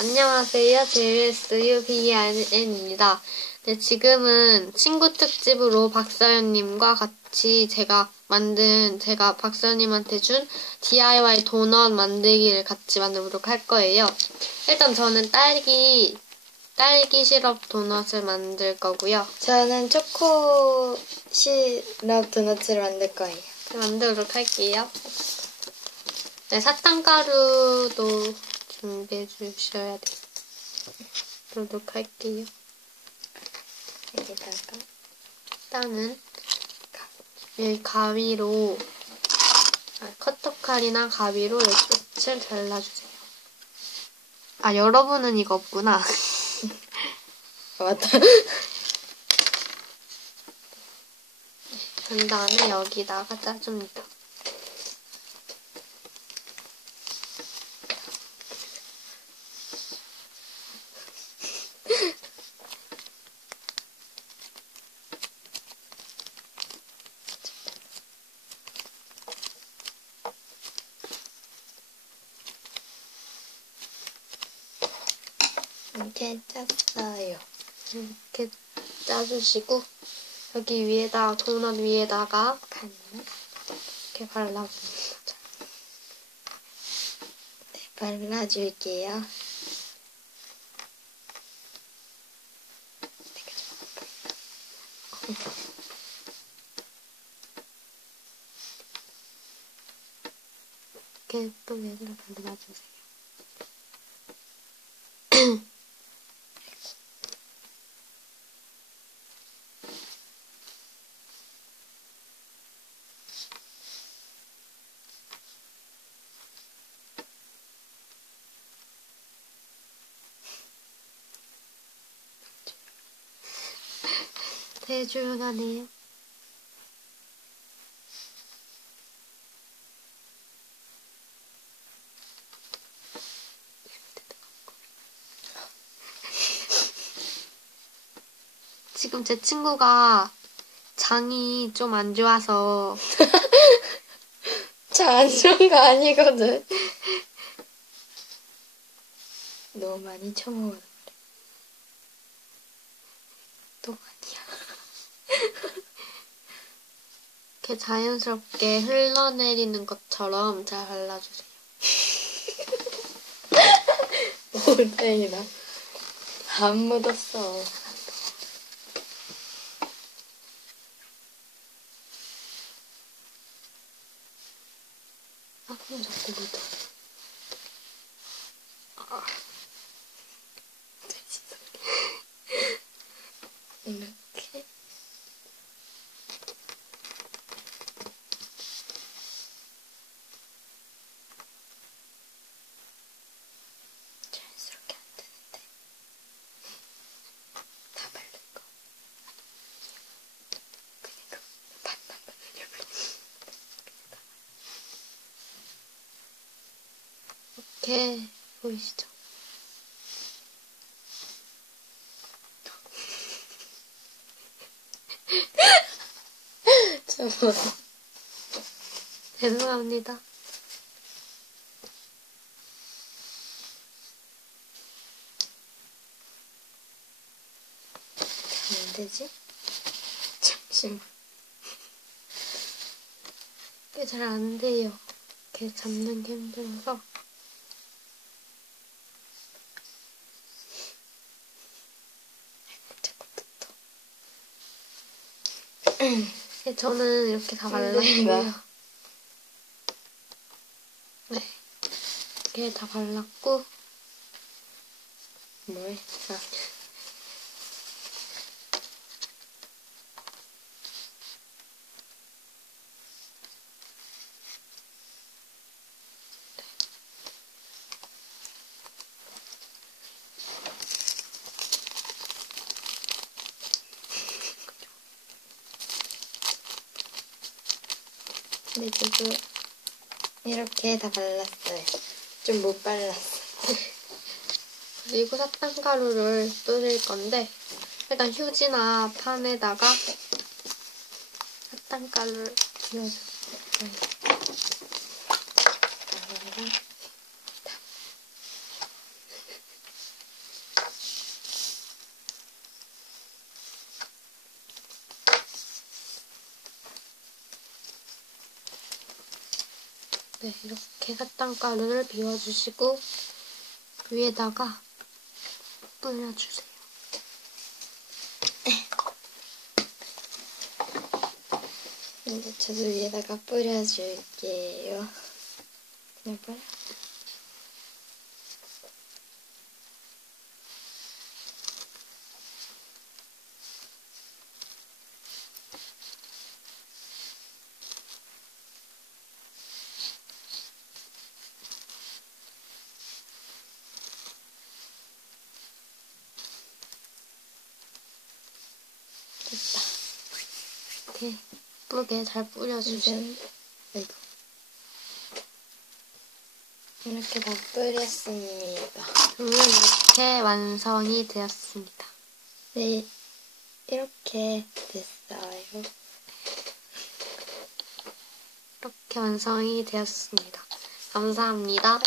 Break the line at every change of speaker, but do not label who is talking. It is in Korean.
안녕하세요. JSUBN입니다. 네, 지금은 친구 특집으로 박서연님과 같이 제가 만든, 제가 박서연님한테 준 DIY 도넛 만들기를 같이 만들도록 할 거예요. 일단 저는 딸기, 딸기 시럽 도넛을 만들 거고요.
저는 초코 시럽 도넛을 만들 거예요.
만들도록 할게요. 네, 사탕가루도 준비해 주셔야 돼요. 그러도록 할게요.
여기다가
일단은 여기 가위로 아, 커터칼이나 가위로 끝을 잘라주세요. 아 여러분은 이거 없구나.
아, 맞다.
그 다음에 여기다가 짜줍니다.
이렇게 짰어요.
이렇게 짜주시고 여기 위에다 도넛 위에다가
간
이렇게 발라줍니다.
네, 발라줄게요.
이렇게 또 얘를 발라주세요. 되게 조용하네요. 지금 제 친구가 장이 좀 안 좋아서
잘 안 좋은 거 아니거든. 너무 많이 그래.
또 아니야. 이렇게 자연스럽게 흘러내리는 것처럼 잘 발라주세요.
오, 다행이다. 안 묻었어.
아, 그럼 자꾸 묻어.
이렇게. 자연스럽게 안 되는데. 다 바른 거. 그니까, 반만 바르려고.
이렇게 보이시죠? 죄송합니다.
안 되지? 잠시만.
이게 잘안 돼요. 이렇게 잡는 게 힘들어서.
자꾸 붙어.
네, 저는 이렇게 다
힘들다.
발랐고요. 네. 이렇게 다 발랐고,
뭘? 아. 근데 저도 이렇게 다 발랐어요. 좀 못 발랐어.
그리고 사탕가루를 뿌릴 건데, 일단 휴지나 판에다가 사탕가루를 비워주세요. 네, 이렇게 사탕가루를 비워주시고 위에다가 뿌려주세요.
이제 저도 위에다가 뿌려줄게요. 그냥 뿌려?
이렇게 예쁘게 잘 뿌려주세요.
아이고. 이렇게 다 뿌렸습니다.
그러면 이렇게 완성이 되었습니다.
네, 이렇게 됐어요.
이렇게 완성이 되었습니다. 감사합니다.